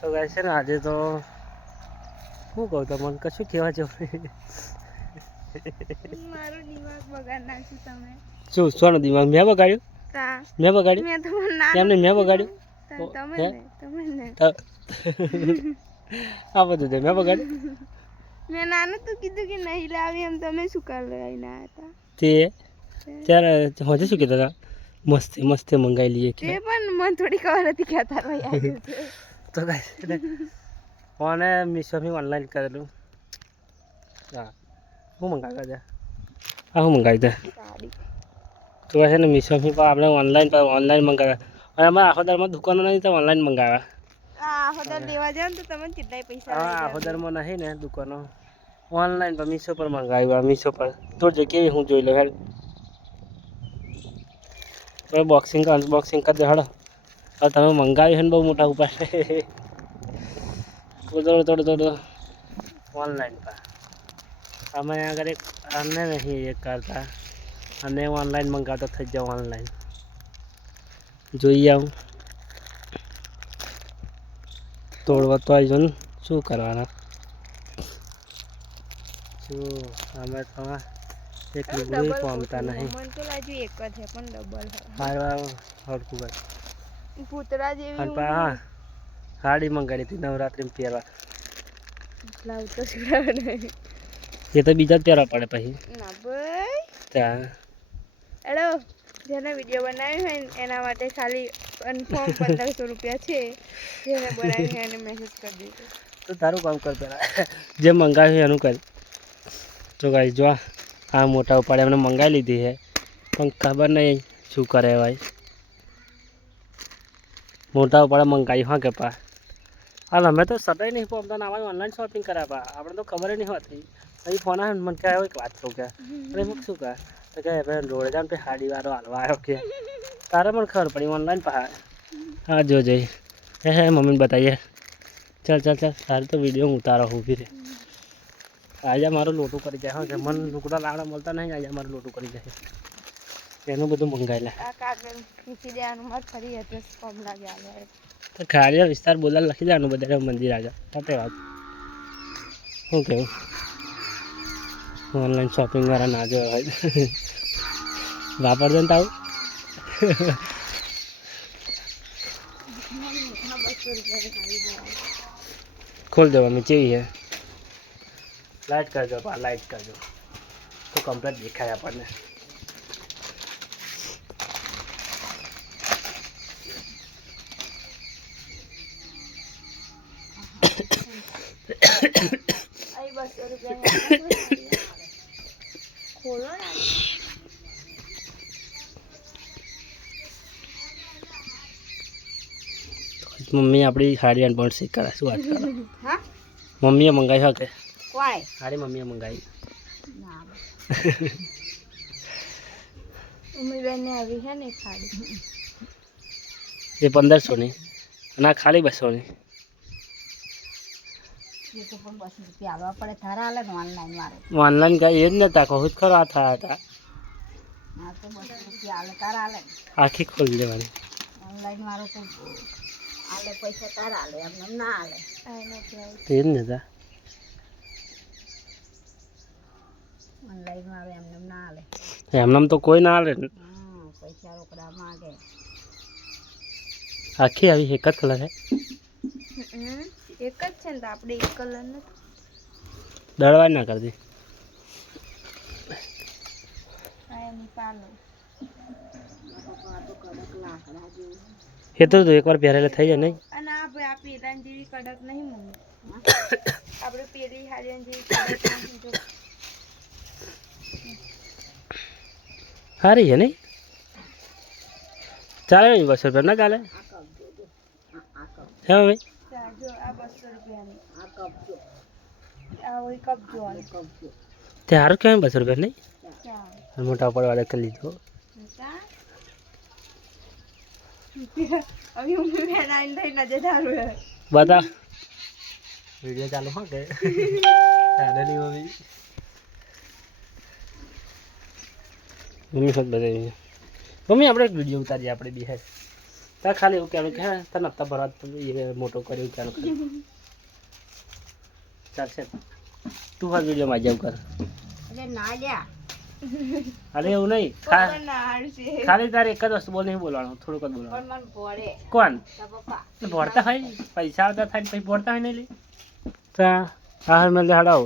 તો ગાઈસ છે ને આજે તો શું કહું તમને કશું કહેવા જેવું મારો દિમાગ બગાડ નાખ્યું તમે. શું સોનો દિમાગ મેં બગાડ્યું? મેં બગાડ્યું? મેં તો ના એમને મેં બગાડ્યું? તમે ને આ બધું તે મેં બગાડ્યું? મેં નાનું તો કીધું કે નહીં લાવી એમ તમે શું કર લઈને આવ્યા તે ત્યારે હજુ શું કહેતા હતા મસ્તી મસ્તી મંગાવી લઈએ તે પણ મને થોડી ખબર હતી કે તારો યાદ છે. તો ગાઈસ મને મીશોથી ઓનલાઈન કરેલું. હા શું મંગાવ્યા હતા? હા શું મંગાવ્યું હતા? તો છે ને મીશોથી પણ આપણે ઓનલાઈન મંગાવ્યા અને અમારા આખો દરમાં દુકાનો નહીં તો ઓનલાઈન મંગાવ્યા. આખો દર લેવા જાવ ને તો તમને કેટલાય પૈસા હા આખો દરમાં નહીં ને દુકાનો ઓનલાઈન પર મીશો પર મંગાવ્યા. મીશો પર તો જે કેવી હું જોઈ લો હેડ બોક્સિંગ અનબોક્સિંગ કરી દે હડો. હવે તમે મંગાવી છે ને બહુ મોટા ઉપર થોડું ઓનલાઈન પર અમે આગળ એક અમને નહીં એક કરતા અને ઓનલાઈન મંગાવતા થઈ જાવ ઓનલાઈન જોઈ આવું તોડવા તો આવી જાવ ને શું કરવાના શું અમે તો એક લુગડું પામતા નહીં. મને તો લાગ્યું એક જ છે પણ ડબલ છે. મારવા હડકું ભાઈ પૂતળા અને જેવી હા સાડી મંગાવી હતી નવરાત્રિમાં પહેરવા. લાવતો છોડાવે નહીં એ તો બીજા જ પહેરવા પડે પછી ના ભાઈ ત્યાં હેલો જેને વિડીયો બનાવ્યો હોય ને એના માટે ખાલી કન્ફર્મ 1500 રૂપિયા છે. જેને બનાવ્યું હોય એને મેસેજ કરી દેજો. તો તારું કામ કર પેલા જે મંગાવ્યું એનું કર. તો ગાઈ જો આ મોટા ઉપાડે એમને મંગાવી લીધી છે પણ ખબર નહીં શું કરે ભાઈ. મોટા ઉપાડે મંગાવી હા કે પા હાલ અમે તો સટાઈ નહીં પહોંચતા આવા ઓનલાઈન શોપિંગ કર્યા પા આપણે તો ખબર નહીં હોતી. અહીં ફોન આવે ને મને કહે એક વાત કહું કે અરે હું શું કહે તો કે રોડે જામ પે હાડી વાળો હાલવા આવ્યો કે તારે પણ ખબર પડી ઓનલાઈન પા હા જો જઈ હે મમ્મીને બતાવીએ ચાલ ચાલ ચાલ તારે તો વિડીયો ઉતારો ઊભી રે. આજે મારું લોટું કરી જાય હા કે મને લુકડા લાવડા મળતા નહીં આજે મારું લોટું કરી જાય એનું બધું મંગાવી લે. આ કાગળ ખીચી દેવાનું મત ફરી એડ્રેસ કોમ લાગે આલે તો ખાડિયા વિસ્તાર બોલા લખી દેવાનું બધા મંદિર આગળ સાથે વાત શું કેવું ઓનલાઈન શોપિંગ વાળા ના જો હોય વાપરજો ને તાવું ખોલ દેવાનું ચેવી હે લાઇટ કરજો લાઇટ કરજો તો કમ્પ્લીટ દેખાય આપણને. અહીં 200 રૂપિયા ખોલો ને મમ્મી આપણી સાડી અનબોર્ડ શીખ કરે શું વાત કરે હા મમ્મીએ મંગાવી શકે કોણે સાડી મમ્મીએ મંગાવી ના ઉમી બેને આવી છે ને ખાડી એ 1500ની અને આ ખાલી 200ની એ તો પણ 200 રૂપિયા આવવા પડે તારા હાલે ને ઓનલાઈન વાળે ઓનલાઈન કઈ એ જ નતા કહું જ ખરો આ થયા હતા હા તો 200 રૂપિયા હાલે તારા હાલે આખી ખોલી દેવાની ઓનલાઈન વાળો તો હાલે પૈસા તારા હાલે એમને ના હાલે એ જ નતા ઓનલાઈન વાળો એમને ના હાલે એમનામ તો કોઈ ના હાલે પૈસા રોકડા માગે આખી આવી એક જ કલર હે એક જ છે ને તો આપણે એક કલર નથી દળવા ના કરતી એની પાલો એ તો એકવાર પહેરેલા થઈ જાય નહીં અને આ ભાઈ આ પેલાની જેવી કડક નહીં મમ્મી આપણે પેલી હારી જેવી કડક નથી સારી છે નહીં ચાલે નહીં 200 રૂપિયા ના ચાલે હે મમ્મી જો આ 200 રૂપિયાની આ કપ જો આ ઓય કપ જો તે સારું કહેવાય 200 રૂપિયા નહીં ચાલ મોટા ઉપર વાળા કરી લીધો અभी उम्मीद है ना इन नहीं नजर डालू है बता वीडियो चालू हो गए चैनल ही मम्मी મમ્મી ખત બતાવી મમ્મી આપણે એક વિડીયો ઉતારીએ આપણે બી હે તાર ખાલી એવું કહેવાનું કે હા તને હપ્તા ભરવા એ મોટો કર્યો એવું કહેવાનું ખાલી. ચાલશે તું હાલ વિડીયોમાં જેવું કર અરે એવું નહીં ખાલી તારે એક જ વસ્તુ બોલ નહીં બોલવાનું થોડુંક જ બોલવાનું કોણ ભોળતા હોય પૈસા આવતા થાય પછી ભોળતા હોય નહીં લે હા હા મેં હાડાવ